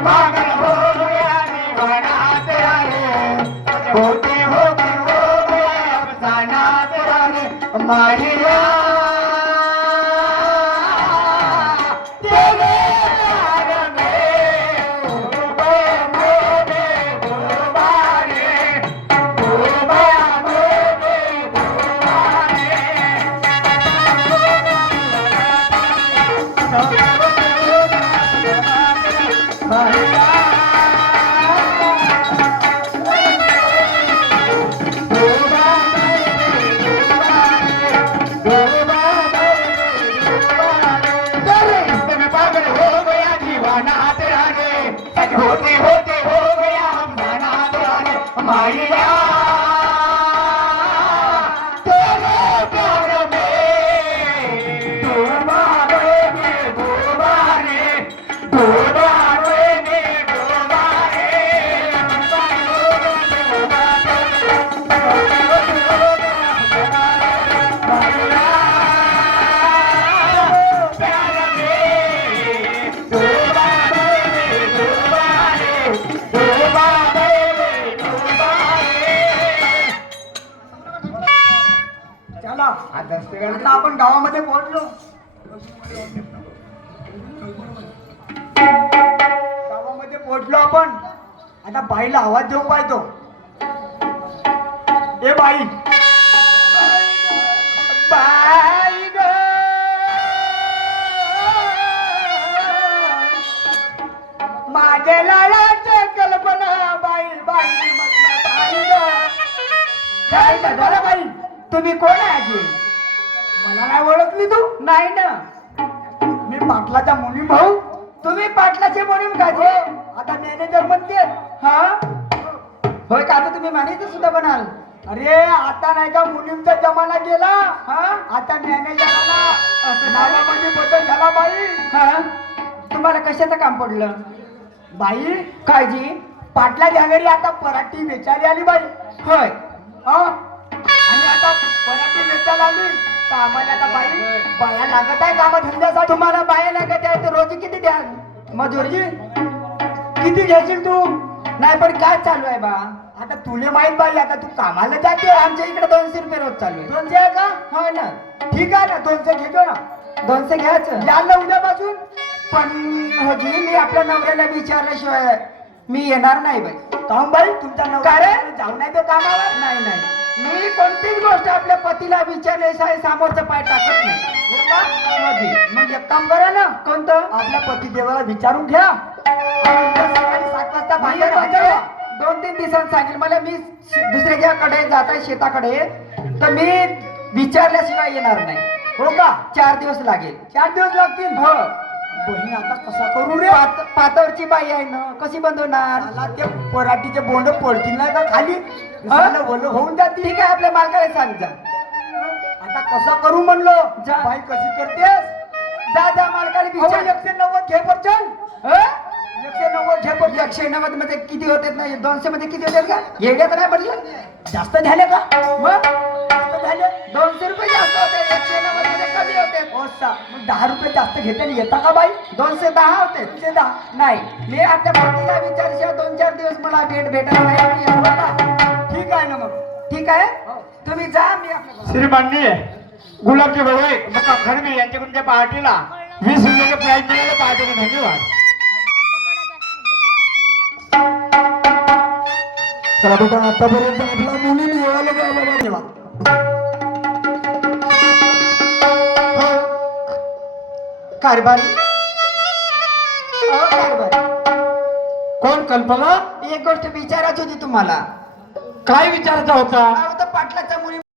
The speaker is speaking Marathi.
हो बना थे, थे, दे होती होती होणा मारे गुरुवारे गुरु गुरु होते हो आपण गावामध्ये पोहोचलो गावामध्ये पोहोचलो आपण आता बाईला आवाज देऊ पाहतो ए बाई बाई माझ्याला कल्पना बाई झाला बाई तुम्ही कोण आहे मला नाही ओळखली तू नाही ना, ना। मी पाटलाचा मुलीम भाऊ तुम्ही पाटलाचे मुलीम काजे आता मॅनेजर म्हणते हा होय का आता तुम्ही मॅनेजर सुद्धा बनाल अरे आता नाही का मुलींचा जमाना गेला हा आता मॅनेजर बदल झाला बाई हा तुम्हाला कशाचं काम पडलं बाई काळजी पाटला घ्या आता पराठी बेचारी आली बाई होय कामाया लागत आहे का मग मला बाया लागत रोज किती द्या मग किती घ्यायची तू नाही पण काय चालू आहे बा आता तुला माहीत आता तू कामाला जाते आमच्या इकडे दोनशे रुपये रोज चालू दोनशे आहे का हो ना ठीक आहे ना दोनशे घेऊ ना दोनशे घ्यायचं द्याल पण उद्या मी आपल्या नवऱ्याला विचारल्याशिवाय मी येणार नाही बाई बाई तुमचा नवकार जाऊन नाही कामाला नाही नाही मी कोणतीच गोष्ट आपल्या पतीला विचारण्याशिवाय पाय टाकत नाही म्हणजे कोणतं आपल्या पती देवाला विचारून घ्या दोन तीन दिवसांना सांगेल मला मी दुसऱ्या कडे जात शेताकडे तर मी विचारल्याशिवाय येणार नाही हो का चार दिवस लागेल चार दिवस लागतील हो बहीण आता कसा करू रे पातळची बाई आहे ना कशी बनवणार त्या पराठीचे बोंड पडतील ना का खाली होऊन जात ठीक आहे आपल्या मालकाला जा आता कसा करू म्हणलो बाई कशी करतेस जा करते दादा माल जा मालकाला विचार एकशे नव्वद घे पटचन एकशे नव्वद घे पटचन एकशे नव्वद मध्ये किती होते ना दोनशे मध्ये किती होते का एवढ्या तर नाही पडले जास्त झाले का जास्त झाले दोनशे रुपये दहा रुपये जास्त घेतले येता का बाई दोनशे दहा होते तुझे दहा नाही मी आता भारतीला विचारशिवाय दोन चार दिवस मला भेट भेटायला नाही ठीक आहे ना मग ठीक आहे तुम्ही जा मी श्री मांडी गुलाबजी भाऊ मका खरमे यांच्याकडून त्या पार्टीला वीस रुपये प्राईज दिलेलं पार्टीला धन्यवाद आतापर्यंत आपला मुलीने एवढा लग्न कारभारी कोण कल्पना एक को गोष्ट विचारायची होती तुम्हाला काय विचारायचं होता पाटलाच्या मुली